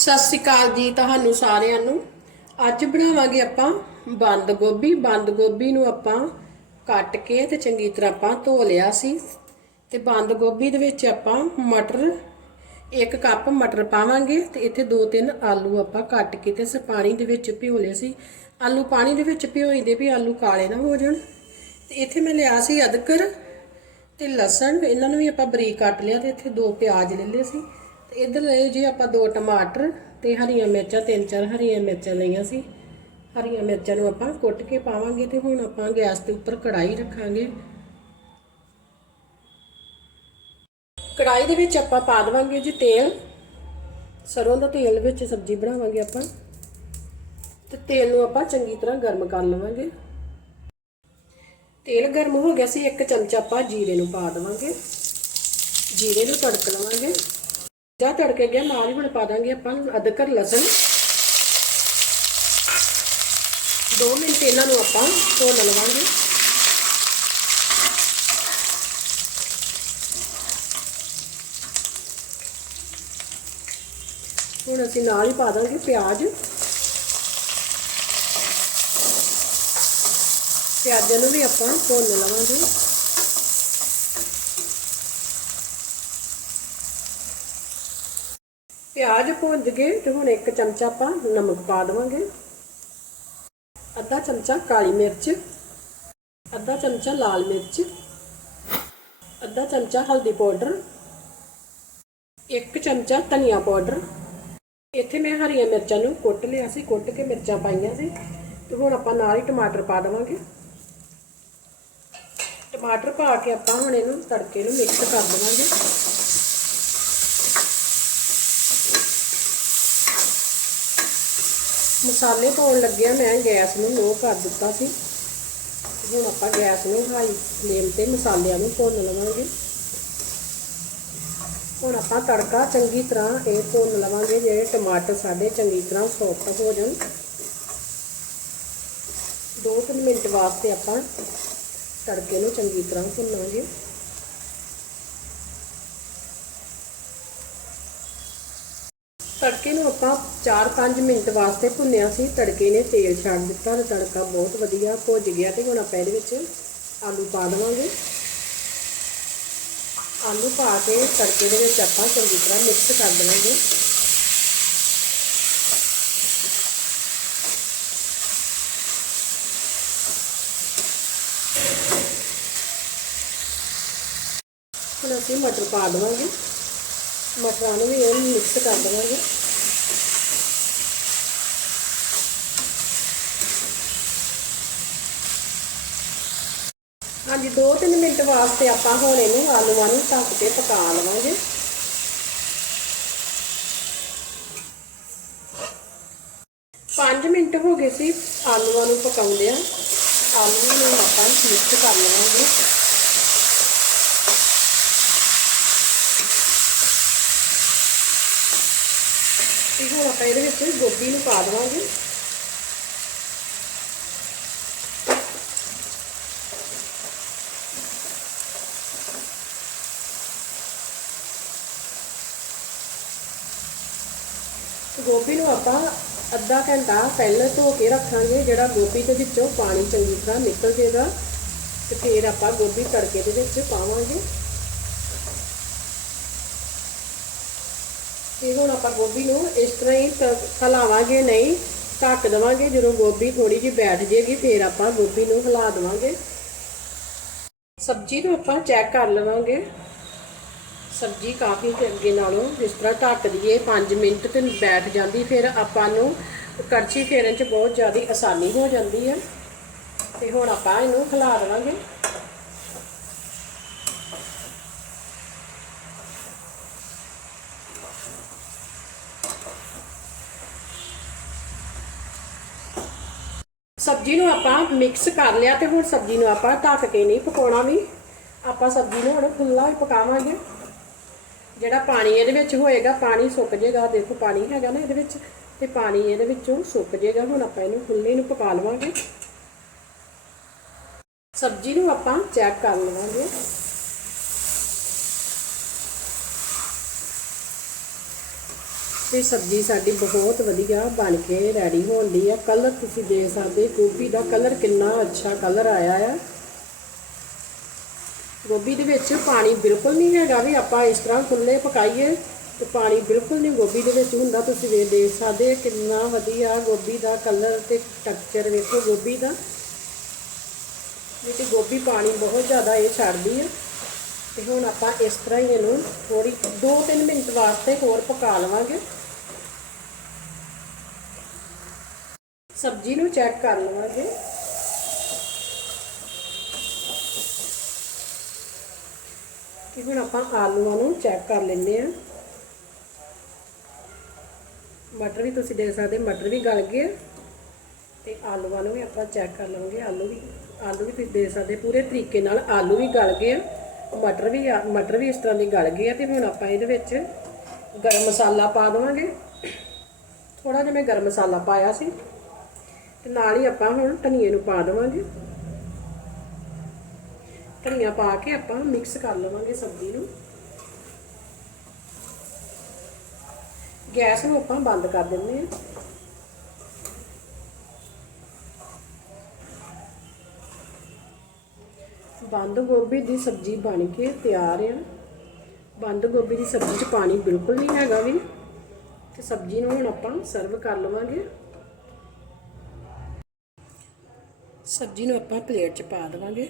ਸਤਿ ਸ਼੍ਰੀ ਅਕਾਲ ਜੀ ਤੁਹਾਨੂੰ ਸਾਰਿਆਂ ਨੂੰ। ਅੱਜ ਬਣਾਵਾਂਗੇ ਆਪਾਂ ਬੰਦ ਗੋਭੀ। ਬੰਦ ਗੋਭੀ ਨੂੰ ਆਪਾਂ ਕੱਟ ਕੇ ਤੇ ਚੰਗੀ ਤਰ੍ਹਾਂ ਆਪਾਂ ਧੋ ਲਿਆ ਸੀ। ਤੇ ਬੰਦ ਗੋਭੀ ਦੇ ਵਿੱਚ ਆਪਾਂ ਮਟਰ, ਇੱਕ ਕੱਪ ਮਟਰ ਪਾਵਾਂਗੇ ਤੇ ਇੱਥੇ ਦੋ ਤਿੰਨ ਆਲੂ ਆਪਾਂ ਕੱਟ ਕੇ ਤੇ ਸ ਪਾਣੀ ਦੇ ਵਿੱਚ ਭਿਓ ਲਏ ਸੀ। ਆਲੂ ਪਾਣੀ ਦੇ ਵਿੱਚ ਭਿਓਈ ਦੇ ਵੀ ਆਲੂ ਕਾਲੇ ਨਾ ਹੋ ਜਾਣ। ਤੇ ਇੱਥੇ ਮੈਂ ਲਿਆ ਸੀ ਅਦਰਕ ਤੇ ਲਸਣ। ਇਹਨਾਂ ਨੂੰ ਵੀ ਆਪਾਂ ਬਰੀਕ ਕੱਟ ਲਿਆ ਤੇ ਇੱਥੇ ਦੋ ਪਿਆਜ਼ ਲੈ ਲਏ ਸੀ। ਤੇ ਇਧਰ ਲਏ ਜੀ ਆਪਾਂ ਦੋ ਟਮਾਟਰ ਤੇ ਹਰੀਆਂ ਮਿਰਚਾਂ, ਤਿੰਨ ਚਾਰ ਹਰੀਆਂ ਮਿਰਚਾਂ ਲਈਆਂ ਸੀ। ਹਰੀਆਂ ਮਿਰਚਾਂ ਨੂੰ ਆਪਾਂ ਕੁੱਟ ਕੇ ਪਾਵਾਂਗੇ ਤੇ ਹੁਣ ਆਪਾਂ ਗੈਸ ਦੇ ਉੱਪਰ ਕੜਾਈ ਰੱਖਾਂਗੇ। ਕੜਾਈ ਦੇ ਵਿੱਚ ਆਪਾਂ ਪਾ ਦੇਵਾਂਗੇ ਜੀ ਤੇਲ। ਸਰੋਂ ਦਾ ਤੇਲ ਵਿੱਚ ਸਬਜ਼ੀ ਬਣਾਵਾਂਗੇ ਆਪਾਂ। ਤੇ ਤੇਲ ਨੂੰ ਆਪਾਂ ਚੰਗੀ ਤਰ੍ਹਾਂ ਗਰਮ ਕਰ ਲਵਾਂਗੇ। ਤੇਲ ਗਰਮ ਹੋ ਗਿਆ ਸੀ, ਇੱਕ ਚਮਚਾ ਆਪਾਂ ਜੀਰੇ ਨੂੰ ਪਾ ਦੇਵਾਂਗੇ। ਜੀਰੇ ਨੂੰ ਤੜਕ ਲਵਾਂਗੇ। ਜਾਂ ਤੜਕੇ ਗਿਆ ਨਾਲ ਹੀ ਹੁਣ ਪਾ ਦਾਂਗੇ ਆਪਾਂ ਅਦਰਕ, ਲਸਣ। 2 ਮਿੰਟ ਇਹਨਾਂ ਨੂੰ ਆਪਾਂ ਭੁੰਨ ਲਵਾਂਗੇ। ਹੁਣ ਅਸੀਂ ਨਾਲ ਹੀ ਪਾ ਦਾਂਗੇ ਪਿਆਜ਼। ਪਿਆਜ਼ਾਂ ਨੂੰ ਵੀ ਆਪਾਂ ਭੁੰਨ ਲਵਾਂਗੇ। ਪਿਆਜ਼ ਭੁੰਨ ਗਏ ਤੇ ਹੁਣ ਇੱਕ ਚਮਚਾ ਆਪਾਂ ਨਮਕ ਪਾ ਦੇਵਾਂਗੇ। ਅੱਧਾ ਚਮਚਾ ਕਾਲੀ ਮਿਰਚ, ਅੱਧਾ ਚਮਚਾ ਲਾਲ ਮਿਰਚ, ਅੱਧਾ ਚਮਚਾ ਹਲਦੀ ਪਾਊਡਰ, ਇੱਕ ਚਮਚਾ ਧਨੀਆ ਪਾਊਡਰ। ਇੱਥੇ ਮੈਂ ਹਰੀਆਂ ਮਿਰਚਾਂ ਨੂੰ ਕੁੱਟ ਲਿਆ ਸੀ, ਕੁੱਟ ਕੇ ਮਿਰਚਾਂ ਪਾਈਆਂ ਸੀ ਤੇ ਹੁਣ ਆਪਾਂ ਨਾਲ ਹੀ ਟਮਾਟਰ ਪਾ ਦੇਵਾਂਗੇ। ਟਮਾਟਰ ਪਾ ਕੇ ਆਪਾਂ ਹੁਣ ਇਹਨੂੰ ਤੜਕੇ ਨੂੰ ਮਿਕਸ ਕਰ ਦੇਵਾਂਗੇ। ਮਸਾਲੇ ਪਾਉਣ ਲੱਗਿਆ, ਮੈਂ ਗੈਸ ਨੂੰ ਲੋ ਕਰ ਦਿੱਤਾ ਸੀ। ਹੁਣ ਆਪਾਂ ਗੈਸ ਨੂੰ ਹਾਈ ਫਲੇਮ ਤੇ ਮਸਾਲਿਆਂ ਨੂੰ ਭੁੰਨ ਲਵਾਂਗੇ। ਹੁਣ ਆਪਾਂ ਤੜਕਾ ਚੰਗੀ ਤਰ੍ਹਾਂ ਇਹ ਭੁੰਨ ਲਵਾਂਗੇ, ਜਿਹੜੇ ਟਮਾਟਰ ਸਾਡੇ ਚੰਗੀ ਤਰ੍ਹਾਂ ਸੌਫਟ ਹੋ ਜਾਣ। 2-3 ਮਿੰਟ ਵਾਸਤੇ ਆਪਾਂ ਤੜਕੇ ਨੂੰ ਚੰਗੀ ਤਰ੍ਹਾਂ ਭੁੰਨਾਂਗੇ। ਤੜਕੇ ਨੂੰ ਆਪਾਂ 4-5 ਮਿੰਟ ਵਾਸਤੇ ਭੁੰਨਿਆ ਸੀ। ਤੜਕੇ ਨੇ ਤੇਲ ਛੱਡ ਦਿੱਤਾ ਤੇ ਤੜਕਾ ਬਹੁਤ ਵਧੀਆ ਭੁੱਜ ਗਿਆ ਤੇ ਹੁਣ ਆਪਾਂ ਇਹਦੇ ਵਿੱਚ ਆਲੂ ਪਾ ਦੇਵਾਂਗੇ। ਆਲੂ ਪਾ ਕੇ ਤੜਕੇ ਦੇ ਵਿੱਚ ਆਪਾਂ ਚੰਗੀ ਤਰ੍ਹਾਂ ਮਿਕਸ ਕਰ ਦੇਵਾਂਗੇ। ਹੁਣ ਅਸੀਂ ਮਟਰ ਪਾ ਦੇਵਾਂਗੇ। ਮਟਰਾਂ ਨੂੰ ਵੀ ਇਹ ਮਿਕਸ ਕਰ ਦੇਵਾਂਗੇ। ਹਾਂਜੀ 2-3 ਮਿੰਟ ਵਾਸਤੇ ਆਪਾਂ ਹੁਣ ਇਹਨੂੰ ਆਲੂਆਂ ਨੂੰ ਢੱਕ ਕੇ ਪਕਾ ਲਵਾਂਗੇ। ਪੰਜ ਮਿੰਟ ਹੋ ਗਏ ਸੀ ਆਲੂਆਂ ਨੂੰ ਪਕਾਉਂਦੇ ਪਕਾਉਂਦਿਆਂ। ਆਲੂ ਨੂੰ ਆਪਾਂ ਮਿਕਸ ਕਰ ਲਵਾਂਗੇ। ਤੇ ਹੁਣ ਆਪਾਂ ਇਹਦੇ ਵਿੱਚ ਗੋਭੀ ਨੂੰ ਪਾ ਦੇਵਾਂਗੇ। ਗੋਭੀ ਨੂੰ ਆਪਾਂ ਅੱਧਾ ਘੰਟਾ ਪਹਿਲਾਂ ਧੋ ਕੇ ਰੱਖਾਂਗੇ, ਜਿਹੜਾ ਗੋਭੀ ਦੇ ਵਿੱਚੋਂ ਪਾਣੀ ਚੰਗੀ ਤਰ੍ਹਾਂ ਨਿਕਲ ਜਾਏਗਾ। ਤੇ ਫਿਰ ਆਪਾਂ ਗੋਭੀ ਤੜਕੇ ਦੇ ਵਿੱਚ ਪਾਵਾਂਗੇ। ਤੇ ਹੁਣ ਆਪਾਂ ਗੋਭੀ ਨੂੰ ਇਸ ਤਰ੍ਹਾਂ ਹੀ ਹਲਾਵਾਂਗੇ ਨਹੀਂ, ਢੱਕ ਦੇਵਾਂਗੇ। ਜਦੋਂ ਗੋਭੀ ਥੋੜੀ ਜਿਹੀ ਬੈਠ ਜੇਗੀ, ਫਿਰ ਆਪਾਂ ਗੋਭੀ ਨੂੰ ਹਿਲਾ ਦੇਵਾਂਗੇ। ਸਬਜ਼ੀ ਨੂੰ ਆਪਾਂ ਚੈੱਕ ਕਰ ਲਵਾਂਗੇ। ਸਬਜ਼ੀ ਕਾਫੀ ਅੱਗੇ ਨਾਲੋਂ ਜਿਸ ਤਰ੍ਹਾਂ ਢੱਕ ਦਈਏ 5 ਮਿੰਟ ਤੇ ਬੈਠ ਜਾਂਦੀ, ਫਿਰ ਆਪਾਂ ਨੂੰ ਕੜਛੀ ਫੇਰਨ 'ਚ ਬਹੁਤ ਜ਼ਿਆਦਾ ਆਸਾਨੀ ਹੋ ਜਾਂਦੀ ਹੈ। ਤੇ ਹੁਣ ਆਪਾਂ ਇਹਨੂੰ ਖਿਲਾ ਦੇਵਾਂਗੇ। ਸਬਜ਼ੀ ਨੂੰ ਆਪਾਂ ਮਿਕਸ ਕਰ ਲਿਆ ਤੇ ਹੁਣ ਸਬਜ਼ੀ ਨੂੰ ਆਪਾਂ ਢੱਕ ਕੇ ਨਹੀਂ ਪਕਾਉਣਾ ਵੀ। ਆਪਾਂ ਸਬਜ਼ੀ ਨੂੰ ਹੁਣ ਖੁੱਲਾ ਹੀ ਪਕਾਵਾਂਗੇ। ਜਿਹੜਾ ਪਾਣੀ ਇਹਦੇ ਵਿੱਚ ਹੋਏਗਾ, ਪਾਣੀ ਸੁੱਕ ਜਾਏਗਾ। ਦੇਖੋ ਪਾਣੀ ਹੈਗਾ ਨਾ ਇਹਦੇ ਵਿੱਚ ਤੇ ਪਾਣੀ ਇਹਦੇ ਵਿੱਚੋਂ ਸੁੱਕ ਜਾਏਗਾ। ਹੁਣ ਆਪਾਂ ਇਹਨੂੰ ਖੁੱਲੇ ਨੂੰ ਪਕਾ ਲਵਾਂਗੇ। ਸਬਜ਼ੀ ਨੂੰ ਆਪਾਂ ਚੈੱਕ ਕਰ ਲਵਾਂਗੇ। ਤੇ ਸਬਜ਼ੀ ਸਾਡੀ ਬਹੁਤ ਵਧੀਆ ਬਣ ਕੇ ਰੈਡੀ ਹੋਣ ਦੀ ਆ। ਕਲਰ ਤੁਸੀਂ ਦੇਖ ਸਕਦੇ, ਗੋਭੀ ਦਾ ਕਲਰ ਕਿੰਨਾ ਅੱਛਾ ਕਲਰ ਆਇਆ ਆ। ਗੋਭੀ ਦੇ ਵਿੱਚ ਪਾਣੀ ਬਿਲਕੁਲ ਨਹੀਂ ਹੈਗਾ ਵੀ ਆਪਾਂ ਇਸ ਤਰ੍ਹਾਂ ਖੁੱਲੇ ਪਕਾਈਏ ਤੇ ਪਾਣੀ ਬਿਲਕੁਲ ਨਹੀਂ, ਗੋਭੀ ਦੇ ਵਿੱਚ ਹੁੰਦਾ। ਤੁਸੀਂ ਵੇ ਦੇਖ ਸਕਦੇ ਕਿੰਨਾ ਵਧੀਆ ਗੋਭੀ ਦਾ ਕਲਰ ਤੇ ਟੈਕਸਚਰ ਵੇਖੋ ਗੋਭੀ ਦਾ। ਜਿਹੜੀ ਗੋਭੀ ਪਾਣੀ ਬਹੁਤ ਜ਼ਿਆਦਾ ਇਹ ਛੱਡਦੀ ਆ। ਤੇ ਹੁਣ ਆਪਾਂ ਇਸ ਤਰ੍ਹਾਂ ਹੀ ਇਹਨੂੰ ਥੋੜੀ 2-3 ਮਿੰਟ ਵਾਸਤੇ ਹੋਰ ਪਕਾ ਲਵਾਂਗੇ। ਸਬਜ਼ੀ ਨੂੰ ਚੈੱਕ ਕਰ ਲਵਾਂਗੇ। ਤੇ ਹੁਣ ਆਪਾਂ ਆਲੂਆਂ ਨੂੰ ਚੈੱਕ ਕਰ ਲੈਂਦੇ ਆ ਮਟਰ ਵੀ ਤੁਸੀਂ ਦੇਖ ਸਕਦੇ, ਮਟਰ ਵੀ ਗਲ ਗਏ ਆ। ਤੇ ਆਲੂਆਂ ਨੂੰ ਵੀ ਆਪਾਂ ਚੈੱਕ ਕਰ ਲਵਾਂਗੇ। ਆਲੂ ਵੀ ਆਲੂ ਵੀ ਤੁਸੀਂ ਦੇਖ ਸਕਦੇ, ਪੂਰੇ ਤਰੀਕੇ ਨਾਲ ਆਲੂ ਵੀ ਗਲ ਗਏ ਆ। ਮਟਰ ਵੀ ਆ- ਮਟਰ ਵੀ ਇਸ ਤਰ੍ਹਾਂ ਦੀ ਗਲ ਗਏ ਆ ਤੇ ਹੁਣ ਆਪਾਂ ਇਹਦੇ ਵਿੱਚ ਗਰਮ ਮਸਾਲਾ ਪਾ ਦੇਵਾਂਗੇ। ਥੋੜਾ ਜਿਹਾ ਮੈਂ ਗਰਮ ਮਸਾਲਾ ਪਾਇਆ ਸੀ ਤੇ ਨਾਲ ਹੀ ਆਪਾਂ ਹੁਣ ਧਨੀਏ ਨੂੰ ਪਾ ਦੇਵਾਂਗੇ। ਧਨੀਆ ਪਾ ਕੇ ਆਪਾਂ ਮਿਕਸ ਕਰ ਲਵਾਂਗੇ ਸਬਜ਼ੀ ਨੂੰ। ਗੈਸ ਨੂੰ ਆਪਾਂ ਬੰਦ ਕਰ ਦਿੰਦੇ ਹਾਂ। ਬੰਦ ਗੋਭੀ ਦੀ ਸਬਜ਼ੀ ਬਣ ਕੇ ਤਿਆਰ ਆ। ਬੰਦ ਗੋਭੀ ਦੀ ਸਬਜ਼ੀ 'ਚ ਪਾਣੀ ਬਿਲਕੁਲ ਨਹੀਂ ਹੈਗਾ ਵੀ। ਤੇ ਸਬਜ਼ੀ ਨੂੰ ਹੁਣ ਆਪਾਂ ਸਰਵ ਕਰ ਲਵਾਂਗੇ। ਸਬਜ਼ੀ ਨੂੰ ਆਪਾਂ ਪਲੇਟ 'ਚ ਪਾ ਦੇਵਾਂਗੇ।